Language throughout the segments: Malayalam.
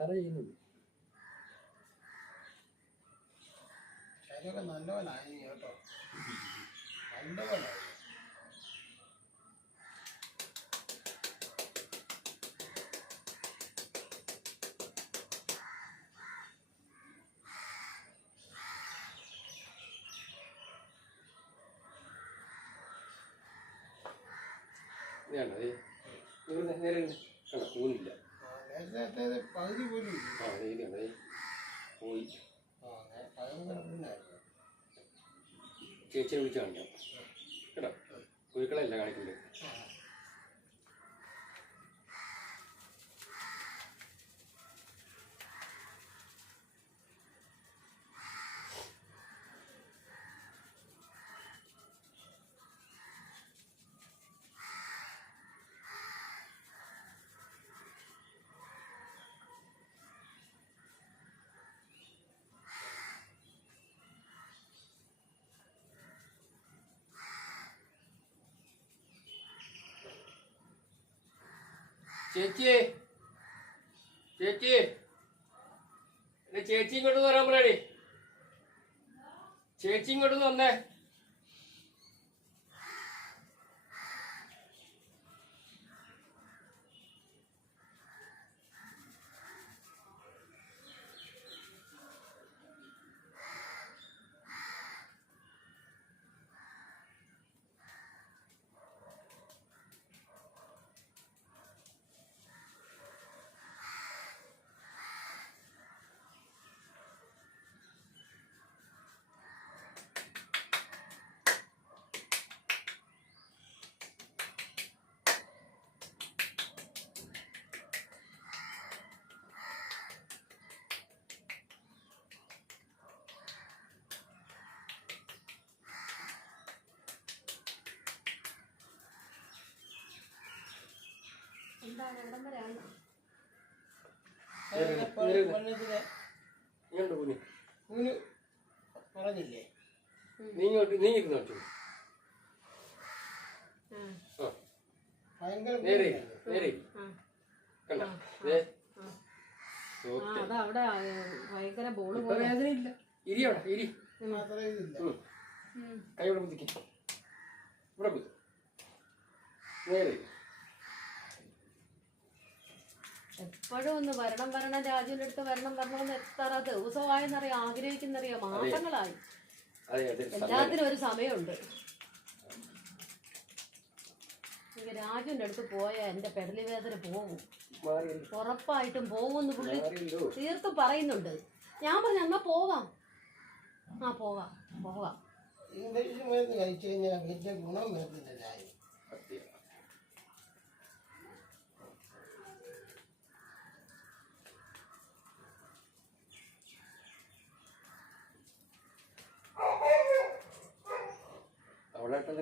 തറ ചെയ്യുന്നുള്ളൂ ശരിയൊക്കെ നല്ലവനായി കേട്ടോ. നല്ലവനായി. അത് നേരെ പകുതി പോലും ആ പോയി ചേച്ചിയെ വിളിച്ചു കാണിക്കാം. കേട്ടോ? കുരുക്കളല്ല കാണിക്കുന്നത്? ചേച്ചി. ചേച്ചി. ചേച്ചി ഇങ്ങോട്ട് വരാൻ പറയണേ ചേച്ചി ഇങ്ങോട്ട് വന്നേ. പറഞ്ഞില്ലേ? നീ ഇങ്ങോട്ട് നീ ഇരുന്നോട്ട്. നേരെ കണ്ട? ഭയങ്കര ബോൾ ഇരി അവിടെ ഇരി. കൈ ഇവിടെ ഇവിടെ കുത്ത് നേരെ ഇരി. എപ്പോഴും ഒന്ന് വരണം വരണം രാജുവിന്റെ അടുത്ത് വരണം വരണം എന്ന് എത്ര ദിവസമായെന്നറിയാം ആഗ്രഹിക്കുന്നറിയാം മാസങ്ങളായി. എല്ലാത്തിനും ഒരു സമയമുണ്ട്. എനിക്ക് രാജുവിന്റെ അടുത്ത് പോയ എന്റെ പെടലി വേദന പോകും. ഉറപ്പായിട്ടും പോകുമെന്ന് പുള്ളി തീർത്തും പറയുന്നുണ്ട്. ഞാൻ പറഞ്ഞു എന്നാ പോകാം. ആ പോകാം പോകാം. ഇംഗ്ലീഷ് മരുന്ന് കഴിച്ചു കഴിഞ്ഞാൽ വലിയ ഗുണം വരുന്നില്ല ചായ സത്യം. അവിടെ എന്തെങ്കിലും പറയും. പട്ടി ആ തിരിച്ച് വിട്. ഇങ്ങനുണ്ട്. എന്നിട്ട് പറഞ്ഞു നല്ല ഫ്രീ ആയില്ലേ ഏ? ഒരു അത്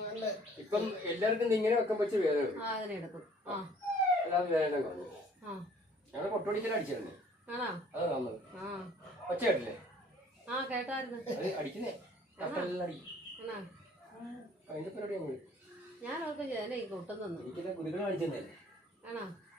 നല്ല ഇപ്പം എല്ലാവർക്കും ഇങ്ങനെ വെക്കാൻ വെച്ച് വേദന അല്ലാതെ വേദന കുറഞ്ഞു അടിച്ചിരുന്നു. ആണോ? അതാണ് വന്നത് ആ. ഒച്ച കേട്ടില്ലേ? ആ കേട്ടായിരുന്നു. അത് അടിക്കുന്നേ. അതിന്റെ പരിപാടി ഞാൻ ഓർക്കും ചെയ്തേ കൊട്ടുന്നു കൊട്ടം തന്നു. എനിക്കിത് അടിച്ചതന്നെ ആണോ?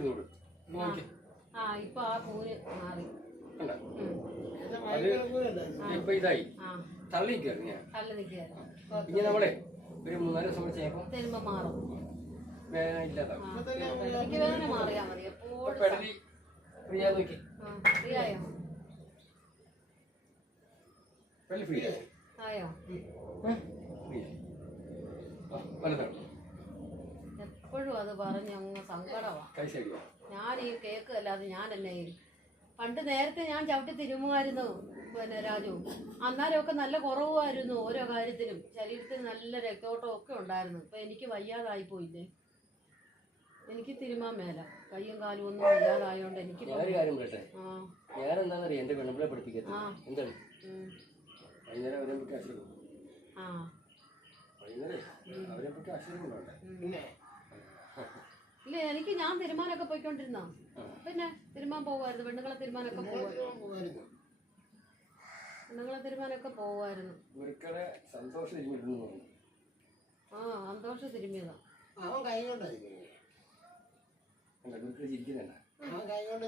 നോക്കി. ആ ഇപ്പൊ ആ പൂര് മാറി. ഇപ്പൊ ഇതായി. തള്ളി തള്ളിക്കായിരുന്നു ഞാൻ നിൽക്കുകയായിരുന്നു ഇനി നമ്മളെ ഒരു മൂന്നാൽ ദിവസം തരുമ്പോ മാറും. വേദന ഇല്ലാതാവും. വേദന മാറിയാ മതി. എപ്പോഴും ഒരുപാട് പെടലി ഫ്രീ ആയി നോക്കി. ഫ്രീ ആയോ? ഫ്രീ ആയി? ഫ്രീ വലുതാണ് എപ്പോഴും അത് പറഞ്ഞ് അങ്ങ് സങ്കടമാണ് ഞാൻ ഈ കേക്ക് അല്ലാതെ ഞാൻ എന്നെ പണ്ട് നേരത്തെ ഞാൻ ചവിട്ടി തിരുമുമായിരുന്നു പിന്നെ രാജു. അന്നേരമൊക്കെ നല്ല കുറവുമായിരുന്നു ഓരോ കാര്യത്തിനും ശരീരത്തിന് നല്ല രക്തോട്ടം ഒക്കെ ഉണ്ടായിരുന്നു. ഇപ്പൊ എനിക്ക് വയ്യാതായി പോയില്ലേ? എനിക്ക് തിരുമാൻ മേല. കയ്യും കാലും ഒന്നും വയ്യാതായോണ്ട് എനിക്ക് കാര്യം ആ. ഞാൻ എന്താണെന്നറിയാം. എന്താണ്? വൈകുന്നേരം അവരെ പറ്റി വൈകുന്നേരം അവരെ പറ്റി ഇല്ല എനിക്ക് ഞാൻ തിരുമാനൊക്കെ പോയിക്കൊണ്ടിരുന്ന പിന്നെ തിരുമാൻ പോകുമായിരുന്നു പെണ്ണുങ്ങളെ തിരുമാനൊക്കെ പോകുമായിരുന്നു പെണ്ണുങ്ങളെ തിരുമാനൊക്കെ പോവായിരുന്നു ആ സന്തോഷ തിരുമിയതാ അവൻ കൈ കൊണ്ടാ അവൻ കൈ കൊണ്ട്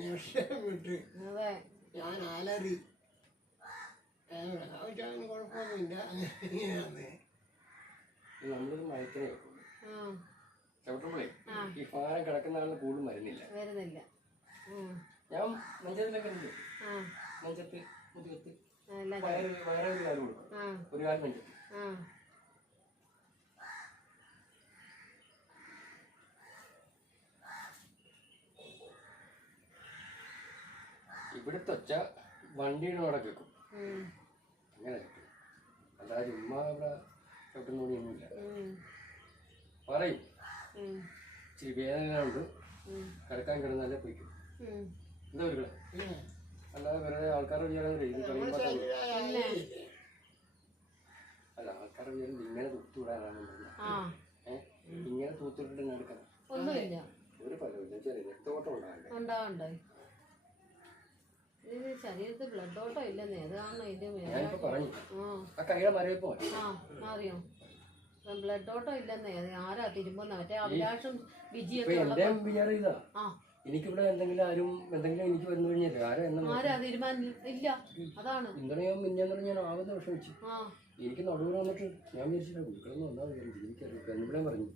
ഞെഷം വിട്ട് ഞാൻ അലറി. കുഴപ്പമൊന്നുമില്ല. ഇങ്ങനെയാണ് നമ്മളൊരു മയത്തിനെ ആ. ചവിട്ടുമ്പോഴേ ഈ ഫാനം കിടക്കുന്ന ആളിന് കൂടുതൽ മരുന്നില്ല. വരുന്നില്ല. ഞാൻ നെഞ്ചത്തിലൊക്കെ ഉണ്ട്. മുതുകത്ത് വയറ് വയറ് ഒരു കാലം കൊടുക്കും ഒരു കാലം നെഞ്ചത്ത് ആ. ഇവിടുത്തെ ഒച്ച വണ്ടിയുടെ അവിടെ കേൾക്കും. അങ്ങനെ അല്ലാതെ ചുമ്മാ ഇവിടെ ചവിട്ടുന്ന പണിയൊന്നുമില്ല. ഉം. പറയും. ഇച്ചിരി വേദനയുണ്ട്. കരക്കാൻ കിടക്കാൻ കിടന്നാലേ പോയിക്കും. എന്താ ഒരു അല്ലാതെ വെറുതെ ആൾക്കാരുടെ വിചാരം ഇത് പറയുമ്പോൾ അല്ല ആൾക്കാരുടെ വിചാരം ഇങ്ങനെ തൂത്തുവിടാനാണ് ഏഹ് ഇങ്ങനെ തൂത്തിട്ടിട്ട് നടക്കണം. ഒന്നുമില്ല. ഒരു ഫലമില്ല ചെറിയ രക്തോട്ടം ഉണ്ടാകണ്ടേ ശരീരത്തിൽ ബ്ലഡ് ഓട്ടം ഇല്ലെന്നേ. അതാണ് ഇതിന്റെ ഞാനിപ്പോ പറഞ്ഞു. ആ. ബ്ലഡ് ഓട്ടം ഇല്ലെന്നേ. അത് ആരാ തിരുമ്പുന്ന? മറ്റേ അഭിലാഷും വിജിയൊക്കെ ആ. എനിക്കിവിടെ എന്തെങ്കിലും ആരും എന്തെങ്കിലും എനിക്ക് വന്നു കഴിഞ്ഞാൽ ആരും തീരുമാനം? ഇല്ല. അതാണ്. ഇന്നലെ ഞാൻ ഞാൻ ആവുന്ന വിഷമിച്ചു. എനിക്ക് നടുവിൽ വന്നിട്ട് ഞാൻ വിചാരിച്ചില്ല ഗുരുക്കളൊന്നും വന്നാൽ എനിക്കറിയാം പറഞ്ഞു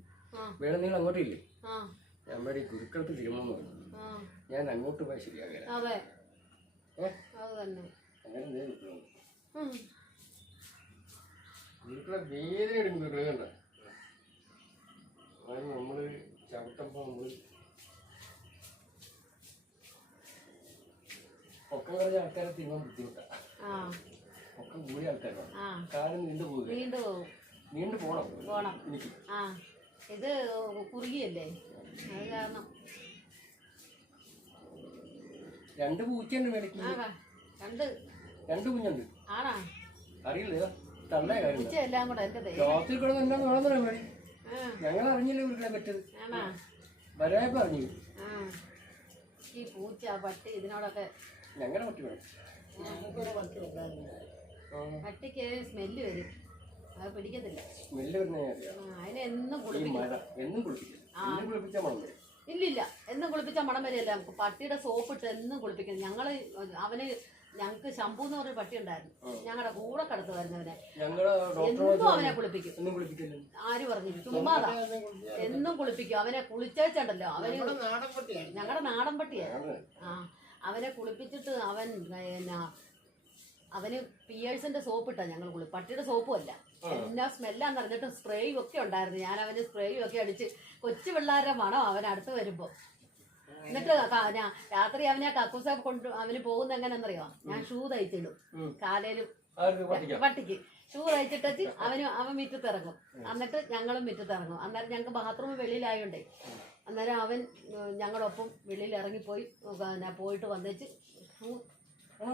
വേണം നിങ്ങൾ അങ്ങോട്ടില്ലേ? ഞാൻ വേണ്ടി ഗുരുക്കൾക്ക് തിരുമെന്ന് പറഞ്ഞു. ഞാൻ അങ്ങോട്ട് പോയാൽ ശരിയാകില്ല വേദന അതായത് ചവിട്ടുമ്പോ പൊക്കം കുറഞ്ഞ ആൾക്കാരെ തിന്നാൻ ബുദ്ധിമുട്ടാണ് പൊക്കം കൂടിയ ആൾക്കാരാണ്. കാലം നീണ്ടു പോകുക നീണ്ടു പോകും നീണ്ടു പോണം. പോണം. എനിക്ക്. ഇത് കുറുകിയല്ലേ? അത് കാരണം രണ്ട് പൂച്ചയുണ്ട് മേടിക്ക് ആ ക- രണ്ട് കുഞ്ഞുണ്ട് ആണാ? അറിയില്ല തള്ളേ കാര്യം എല്ലാം കൂടെ രാത്രി വേണമെന്ന് മേടി ഞങ്ങൾ അറിഞ്ഞില്ല ഇവർക്കിടെ പറ്റത് വരായപ്പോ അറിഞ്ഞു. ഈ പൂച്ച പട്ടി ഇതിനോടൊക്കെ ഞങ്ങളുടെ പട്ടി വേണം. പട്ടിക്ക് സ്മെല്ല് വരും. അത് പിടിക്കത്തില്ല. സ്മെല്ല് വരുന്ന അതിനെ എന്നും കുളിപ്പിക്കും. എന്നും കുളിപ്പിക്കും. ഇല്ലില്ല. എന്നും കുളിപ്പിച്ച മണം വരെയല്ല നമുക്ക് പട്ടിയുടെ സോപ്പ് ഇട്ട് എന്നും കുളിപ്പിക്കുന്നത് ഞങ്ങൾ അവന് ഞങ്ങക്ക് ശംഭു എന്ന് പറഞ്ഞ പട്ടി ഉണ്ടായിരുന്നു. ഞങ്ങളുടെ കൂടെ കടത്ത് വരുന്നവനെ എന്നും അവനെ കുളിപ്പിക്കും. എന്നും ആര് പറഞ്ഞു? ചുമ്മാതാ. എന്നും കുളിപ്പിക്കും. അവനെ കുളിച്ചേച്ചുണ്ടല്ലോ. അവന് ഞങ്ങളുടെ നാടൻ പട്ടിയാ. ആ. അവനെ കുളിപ്പിച്ചിട്ട് അവൻ പിന്നെ അവന് പിയേഴ്സിന്റെ സോപ്പ് ഇട്ടാ ഞങ്ങൾ കുളി പട്ടിയുടെ സോപ്പും അല്ല. എന്നാ സ്മെല്ലാന്ന് പറഞ്ഞിട്ട് സ്പ്രേയും ഒക്കെ ഉണ്ടായിരുന്നു. ഞാൻ അവന് സ്പ്രേയും ഒക്കെ അടിച്ച് കൊച്ചു പിള്ളേരുടെ മണം അവൻ അടുത്ത് വരുമ്പോ. എന്നിട്ട് ഞാൻ രാത്രി അവനെ കക്കൂസ കൊണ്ട് അവന് പോകുന്ന എങ്ങനെന്നറിയോ ഞാൻ ഷൂ തയ്ച്ചിടും. കാലേലും പട്ടിക്ക്. ഷൂ തയ്ച്ചിട്ട് അവന് അവൻ മിറ്റത്തിറങ്ങും. എന്നിട്ട് ഞങ്ങളും മിറ്റത്തിറങ്ങും. അന്നേരം ഞങ്ങൾക്ക് ബാത്റൂം വെളിയിലായോണ്ടേ അന്നേരം അവൻ ഞങ്ങളൊപ്പം വെളിയിൽ ഇറങ്ങിപ്പോയി പിന്നെ പോയിട്ട് വന്നേച്ച് ഷൂ ആ,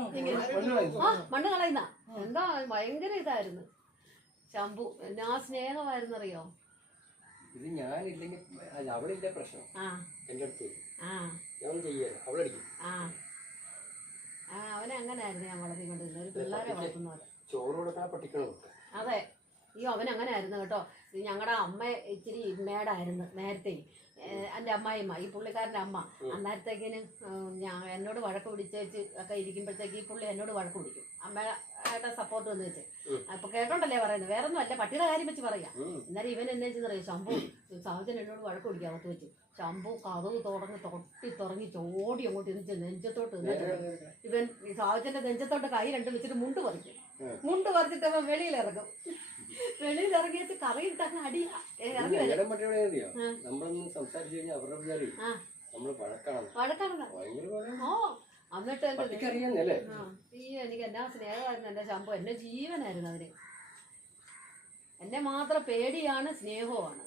മണ്ണ് കളയുന്ന. എന്താ ഭയങ്കര ഇതായിരുന്നു. ശംഭു എന്നാ സ്നേഹമായിരുന്നറിയോ? ഇത് ഞാനില്ലെങ്കിൽ അവളില്ല പ്രശ്നം. ആ. എന്റെ അടുത്ത്. ആ ഞാൻ ചെയ്യാൻ അവളടിക്കും. ആ. ആ അവനെ അങ്ങനെയായിരുന്നു ഞാൻ വളർത്തിക്കൊണ്ടിരുന്നത്. ഒരു പിള്ളേരെ വളർത്തുന്ന പോലെ ചോറ് കൊടുക്കാൻ പട്ടിക്കണം അതെ. അയ്യോ അവൻ അങ്ങനെ ആയിരുന്നു കേട്ടോ ഞങ്ങളുടെ അമ്മ ഇച്ചിരി മേടായിരുന്നു നേരത്തെ എന്റെ അമ്മായിമ്മ ഈ പുള്ളിക്കാരന്റെ അമ്മ. അന്നേരത്തേക്കിന് ഞാൻ എന്നോട് വഴക്ക് പിടിച്ചേച്ച് ഒക്കെ ഇരിക്കുമ്പോഴത്തേക്ക് ഈ പുള്ളി എന്നോട് വഴക്ക് പിടിക്കും. അമ്മയുടെ സപ്പോർട്ട് വന്ന് വെച്ച്. അപ്പൊ കേട്ടോണ്ടല്ലേ പറയുന്നത്? വേറെ ഒന്നും അല്ല പട്ടിയുടെ കാര്യം വെച്ച് പറയാം. എന്നാലും ഇവൻ എന്നെ വെച്ചെന്നറിയാം ശംഭു സാഹചര്യം എന്നോട് വഴക്ക് പിടിക്കാൻ അകത്ത് വെച്ച്. ശംഭു കഥവ് തുടങ്ങി തൊട്ടി തുടങ്ങി ചോടി അങ്ങോട്ട് ഇന്നിച്ച് നെഞ്ചത്തോട്ട്. ഇവൻ സാഹചര്യന്റെ നെഞ്ചത്തോട്ട് കൈ രണ്ടും വെച്ചിട്ട് മുണ്ട് പറിക്കും. മുണ്ട് പറിച്ചിട്ട് അവൻ വെളിയിലിറങ്ങും വെളിയിലിറങ്ങിയിട്ട് കറിയിട്ട് അങ്ങ് അടി ഇറങ്ങി വരും. അറിയോ. നമ്മളൊന്ന് സംസാരിച്ചു കഴിഞ്ഞാൽ അവരുടെ വിചാരി ആ. നമ്മൾ വഴക്കാണ്. വഴക്കാണ്. ഭയങ്കര വഴക്കാണ്. ഓ എന്നിട്ട് എന്റെ പട്ടിക്കറിയാന്നല്ലേ? ആ. ഈ എനിക്ക് എന്നാ സ്നേഹമായിരുന്നു എന്റെ ശമ്പു എന്റെ ജീവനായിരുന്നു അവർ എന്നെ മാത്രം പേടിയാണ് സ്നേഹവുമാണ്.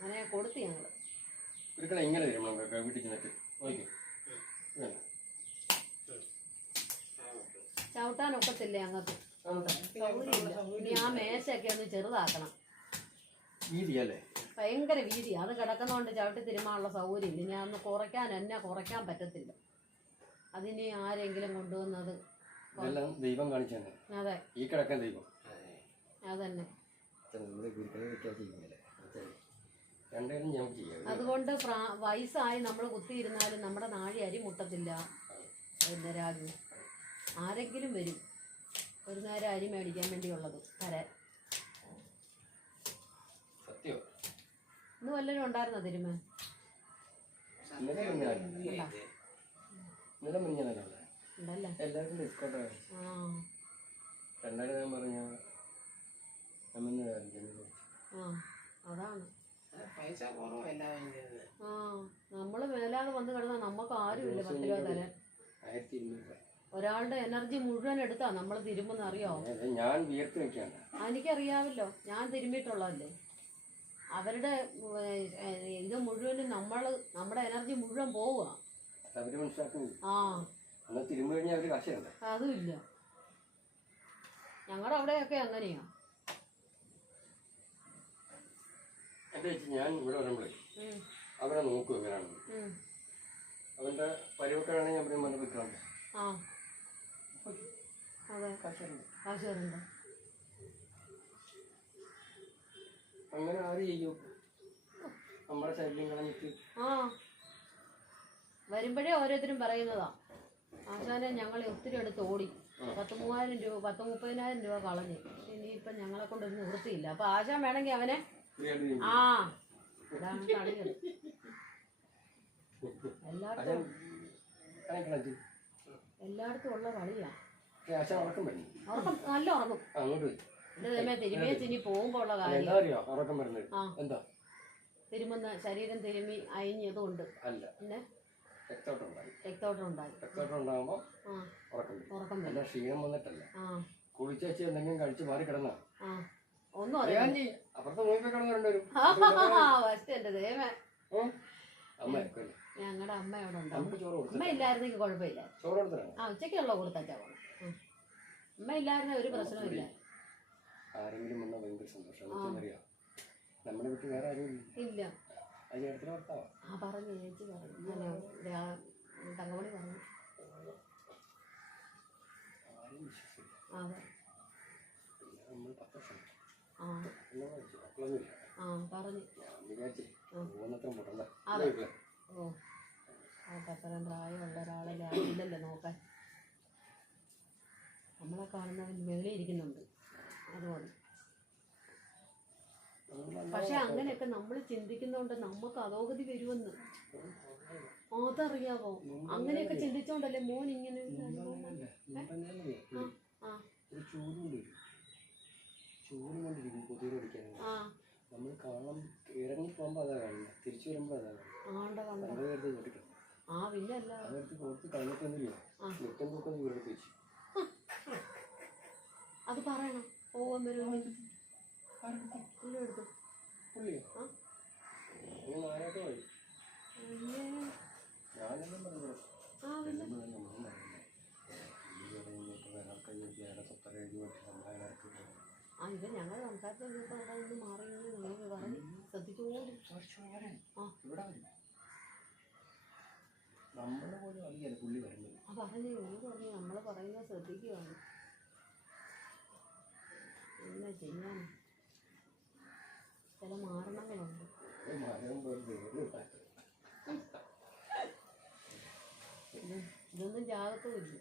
അങ്ങനെ കൊടുത്തു ഞങ്ങൾ. ഇങ്ങനെ തരും നമ്മളൊക്കെ വീട്ടിൽ ചെന്നിട്ട്. നോക്കി. ചവിട്ടാൻ ഒക്കത്തില്ലേ ഞങ്ങൾക്ക് ഇനി ആ മേശയൊക്കെ ഒന്ന് ചെറുതാക്കണം. വീതിയല്ലേ? ഭയങ്കര വീതി. അത് കിടക്കുന്നതുകൊണ്ട് ചവിട്ടി തിരുമാനുള്ള സൗകര്യം ഇല്ല. ഞാൻ ഒന്ന് കുറയ്ക്കാൻ എന്നെ കുറയ്ക്കാൻ പറ്റത്തില്ല. അതിനി ആരെങ്കിലും കൊണ്ടുവന്നത് ഇതെല്ലാം ദൈവം കാണിച്ചു അതെ. ഈ കിടക്കൻ ദൈവം. അതന്നെ. അതുകൊണ്ട് വയസ്സായി നമ്മൾ കുത്തിയിരുന്നാലും നമ്മുടെ നാഴി അരി മുട്ടത്തില്ല രാജു ആരെങ്കിലും വരും. ഒരു നേരം അരി മേടിക്കാൻ വേണ്ടിയുള്ളത് തരാൻ. സത്യോ. ഇന്ന് വല്ലവരും ഉണ്ടായിരുന്നോ തിരുമ? എല്ലാവർക്കും ഡിസ്കൗണ്ട് ആ. രണ്ടായിരം ഞാൻ പറഞ്ഞ ആ അതാണ്. പൈസ കുറവല്ല ആ നമ്മൾ മേലാതെ വന്ന് കിടന്നാൽ നമുക്ക് ആരുമില്ല പത്ത് രൂപ തരാൻ. ആയിരത്തി ഇരുന്നൂറ്. ഒരാളുടെ എനർജി മുഴുവൻ എടുത്താ നമ്മൾ തിരുമെന്ന് അറിയാവോ ഞാൻ വിയർത്ത് വെക്കാണ് എനിക്കറിയാമല്ലോ. ഞാൻ തിരുമ്മിയിട്ടുള്ളതല്ലേ അവരുടെ ഇത് മുഴുവനും നമ്മൾ നമ്മുടെ എനർജി മുഴുവൻ പോവുക. ആ. അതുമില്ല. ഞങ്ങളുടെ അവിടെയൊക്കെ അങ്ങനെയാ. ഞാൻ ഇവിടെ വരുമ്പോഴേ അവനെ നോക്കും അവന്റെ പരിവക്കാണെങ്കിൽ അവരെ മന ആ. അതെ. കാശുണ്ട് അങ്ങനെ ആര് ചെയ്യും? നമ്മുടെ ശല്യം കളഞ്ഞിട്ട് ആ. വരുമ്പോഴേ ഓരോരുത്തരും പറയുന്നതാ. ആശാനെ ഞങ്ങളെ ഒത്തിരി അടുത്ത് ഓടി. പത്ത് മൂവായിരം രൂപ പത്ത് മുപ്പതിനായിരം രൂപ കളഞ്ഞു. ഇനിയിപ്പം ഞങ്ങളെ കൊണ്ടൊരു നിവൃത്തിയില്ല അപ്പൊ ആശാൻ വേണമെങ്കിൽ അവനെ ആ. എല്ലായിടത്തും. എല്ലായിടത്തും ഉള്ള കളിയാ. പക്ഷേ ആശ ഉറക്കം വരുന്നു ഉറക്കം നല്ല ഉറങ്ങും. അങ്ങോട്ട് വരും. എന്റെ ദൈവമേ തിരുമിയെ ഇനി പോകുമ്പോ ഉള്ള അല്ല, കാര്യം. എന്താ അറിയോ? ഉറക്കം വരുന്നത്. ആ. എന്താ? തിരുമുന്ന ശരീരം തിരുമി അയിഞ്ഞതുകൊണ്ട് അല്ല. പിന്നെ? രക്തോട്ടം ഉണ്ടായി രക്തോട്ടം ഉണ്ടായി രക്തോട്ടം ഉണ്ടാകുമ്പോൾ ആ. ഉറക്കം വരും. ഉറക്കം വരും. അല്ല ക്ഷീണം വന്നിട്ടല്ല. ആ. കുളിച്ചേച്ച് എന്തെങ്കിലും കഴിച്ച് മാറി കിടന്നാ. ആ. ഒന്നും അറിയാൻ അറിയാൻ ചെയ്യും. അപ്പുറത്തെ കിടന്ന് രണ്ടുപേരും ഫസ്റ്റ് എന്റെ ദൈവമേ. ഉം. അമ്മ ആയിരിക്കുമല്ലേ? ഞങ്ങളുടെ അമ്മ അവിടെ ഉണ്ടാവും നമുക്ക് ചോറ് കൊടുത്തു അമ്മ ഇല്ലായിരുന്നെങ്കിൽ കുഴപ്പമില്ല. ചോറ് കൊടുത്തതാണ് ആ ഉച്ചയ്ക്കുള്ള കൊടുത്താച്ചാ പോണം. അമ്മ ഇല്ലായിരുന്ന ഒരു പ്രശ്നമില്ല ആരെങ്കിലും വന്നാൽ ഭയങ്കര സന്തോഷം. എന്നറിയാം നമ്മുടെ വീട്ടിൽ വേറെ ആരും ഇല്ല. ആ പറഞ്ഞു ചേച്ചി പറഞ്ഞു. തങ്കമണി പറഞ്ഞു. ആ, അതെ. ആ. ആ പറഞ്ഞു. ഓ. അതൊക്കെ അത്രയും പ്രായമുള്ള ഒരാളല്ലേ? ആയില്ലല്ലോ നോക്കാൻ. നമ്മളെ കാണുന്ന മേളിൽ ഇരിക്കുന്നുണ്ട്. അതുപോലെ പക്ഷെ അങ്ങനെയൊക്കെ നമ്മൾ ചിന്തിക്കുന്നോണ്ട് നമുക്ക് അധോഗതി വരുമെന്ന്. അതറിയാവോ? അങ്ങനെയൊക്കെ ചിന്തിച്ചോണ്ടല്ലേ മോൻ ഇങ്ങനെ നമ്മൾ കാണാൻ ഇറങ്ങി പോകുമ്പോൾ അതാ കാണുന്നത് തിരിച്ചു അതാ കാണുന്നത് ആ പിന്നെ അല്ല കൊടുത്ത്. മുറ്റം അത് പറയണം. പോവാൻ വരുമോ ആ. ഇത് ഞങ്ങൾ സംസാരിച്ച ദിവസം അവിടെ നിന്ന് നിങ്ങൾക്ക് പറഞ്ഞ് പോലും അറിയാലോ പുള്ളി വരുന്നത്. പറഞ്ഞു നമ്മൾ പറയുന്നത് ശ്രദ്ധിക്കുകയാണ് എന്താ ചെയ്യാൻ ചില മാരണങ്ങളുണ്ട്. ഇതൊന്നും ജാഗ്രത ഇല്ല